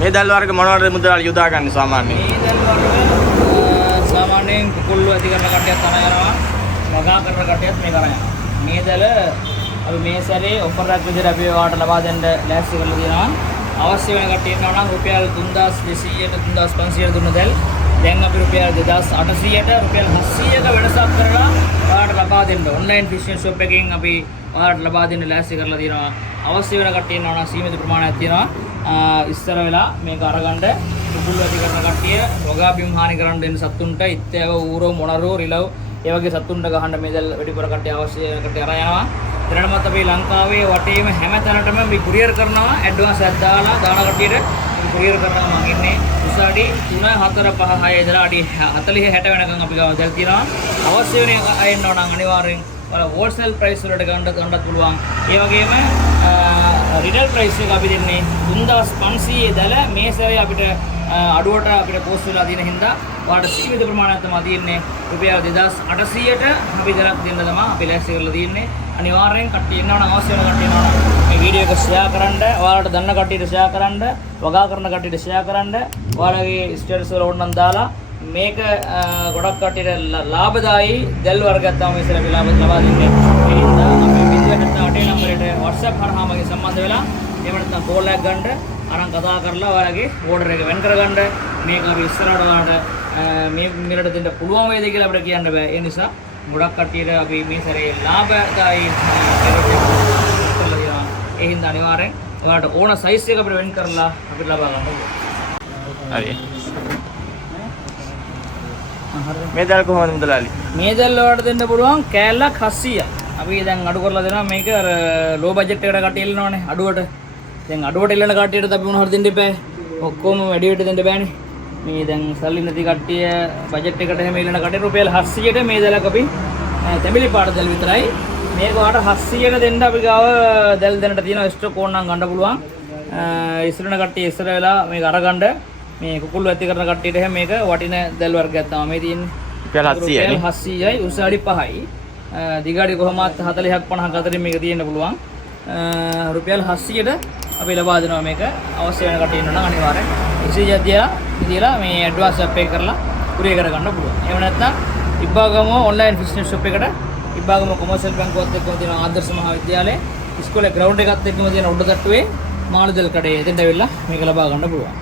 මේ දැල් වර්ග මොනවද මුදල් යොදා ගන්න සාමාන්‍යයෙන්? මේ දැල් වර්ග සාමාන්‍යයෙන් කුකුල්ලු ඇති කරන කට්ටියත් අරන් යනවා. වගා කරන කට්ටියත් මේක අරන් යනවා. මේ දැල් අපි මේ සැරේ ඔෆර් එකක් විදිහට අපි ඔයාලට ලබා දෙන්න ලෑස්ති කරලා තියෙනවා. අවශ්‍ය වෙන කට්ටිය ඉන්නවා නම් රුපියල් 3200ට 3500ට දුන්න දැල් දැන් අපි රුපියල් 2800ට රුපියල් 700ක වෙනසක් කරලා ඔයාලට ලබා දෙන්න ඔන්ලයින් ෆිෂින් ෂොප් එකකින් අපි ඔයාලට ලබා දෙන්න ලෑස්ති කරලා තියෙනවා. අවශ්‍ය වෙන කට්ටිය ඉන්නවා නම් සීමිත ප්‍රමාණයක් තියෙනවා. ඉස්සර වෙලා මේක අරගන්න කුකුළු ඇති කරන කට්ටිය රෝගා බිම් හානි කරන්න දෙන්න සතුන්ට ඉත්තේව ඌරෝ මොනරෝ රිලව් ඒ වගේ සතුන්ට ගහන්න මේ දැල් වැඩිපුර කට්ටිය අවශ්‍ය වෙන කට්ටිය අරන් යනවා. දැනටමත් අපි ලංකාවේ වටේම හැම තැනටම අපි කුරියර් කරනවා ඇඩ්වාන්ස් එකක් දාලා දාන කට්ටියට කුරියර් කරනවා. මම ඉන්නේ උසාවි 3 4 5 6 ඉඳලා අඩි 40 60 වෙනකන් අපි ගාව දැල් තියෙනවා. අවශ්‍ය වෙන අය ඉන්නවා නම් අනිවාර්යෙන් ඔයාලා හෝල්සේල් ප්‍රයිස් වලට ගන්නත් පුළුවන්. ඒ වගේම රිටේල් ප්‍රයිස් එක අපි දෙන්නේ 3500 දැල මේ සැරේ අපිට අඩුවට අපිට පෝස්ට් වෙලා තියෙන හින්දා ඔයාලට සීමිත ප්‍රමාණයක් තමයි තියෙන්නේ. රුපියල් 2800ට අපි දැලක් දෙන්න තමයි අපි ලෑස්ති කරලා තියෙන්නේ. අනිවාර්යෙන් කට්ටිය ඉන්නවා නම් අවශ්‍ය වෙන කට්ටිය ඉන්නවා නම් මේ වීඩියෝ එක ෂෙයා කරන්න, ඔයාලට දන්න කට්ටියට ෂෙයා කරන්න, වගා කරන කට්ටියට ෂෙයා කරන්න, ඔයාලගේ ස්ටේටස් වල ඕනනම් දාලා මේක ගොඩක් කට්ටියට ලාභදායී දැල් වර්ගයක් තමයි මේ සැරේ ලබා දෙන්නේ. ඒ හින්දා අපි 078 නම්බරයට WhatsApp හරහා මගේ සම්බන්ධ වෙලා එහෙම නැත්නම් කෝල් එකක් ගන්න අරන් කතා කරලා ඔයාලගේ ඕඩර් එක වෙන් කරගන්න. මේක අපි ඉස්සරහට ඔයාලට මේ මිලට දෙන්න පුළුවන් වේද කියලා අපිට කියන්න බෑ. ඒ නිසා ගොඩක් කට්ටියට අපි මේ සැරේ ලාභදායී කරලා දෙනවා. ඒ හින්දා අනිවාර්යෙන් ඔයාලට ඕන සයිස් එක අපිට වෙන් කරලා අපිට ලබා ගන්න ඕනේ. හරි. මේ දැල් කොහොමද මුදලාලි? මේ දැල් වලට දෙන්න පුළුවන් කෑල්ලක් 700යි. අපි දැන් අඩු කරලා දෙනවා. මේක අර ලෝ බජට් එකට කට්ටිය ඉල්ලනවානේ අඩුවට. දැන් අඩුවට ඉල්ලන කට්ටියට අපි මොනවද දෙන්න එපා. ඔක්කොම වැඩි වැඩි දෙන්න බෑනේ. මේ දැන් සල්ලි නැති කට්ටිය බජට් එකට එහෙම ඉල්ලන කට්ටිය රුපියල් 700ට මේ දැලක් අපි තැඹිලි පාට දැල් විතරයි. මේක ඔයාලට 700ට දෙන්න අපි ගාව දැල් දැනට තියෙනවා ස්ටොක් ඕන නම් ගන්න පුළුවන්. ඉස්සරන කට්ටිය ඉස්සර වෙලා මේක අරගන්න මේ කුකුළු ඇති කරන කට්ටියට එහෙම මේක වටින දැල් වර්ගයක් තමයි මේ තියෙන්නේ. රුපියල් 700යි උස අඩි 5යි. දිගාඩි කොහොමත් 40ක් 50ක් අතරින් මේක තියෙන්න පුළුවන්. රුපියල් 700ට අපි ලබා දෙනවා මේක. අවශ්‍ය වෙන කට්ටිය ඉන්නවා නම් අනිවාර්යෙන් ඉතිලා මේ ඇඩ්වාන්ස් එකක් පේ කරලා කුරිය කරගන්න පුළුවන්. එහෙම නැත්නම් ඉබ්බාගම ඔන්ලයින් බිස්නස් ෂොප් එකට ඉබ්බාගම කොමර්ෂල් බැංකුවත් එක්කම තියෙන ආදර්ශ මහාවිද්‍යාලයේ ඉස්කෝලේ ග්‍රවුන්ඩ් එකත් එක්කම තියෙන උඩ තට්ටුවේ මාළුදෙල් කඩේ එතෙන්ට ඇවිල්ලා මේක ලබා ගන්න පුළුවන්.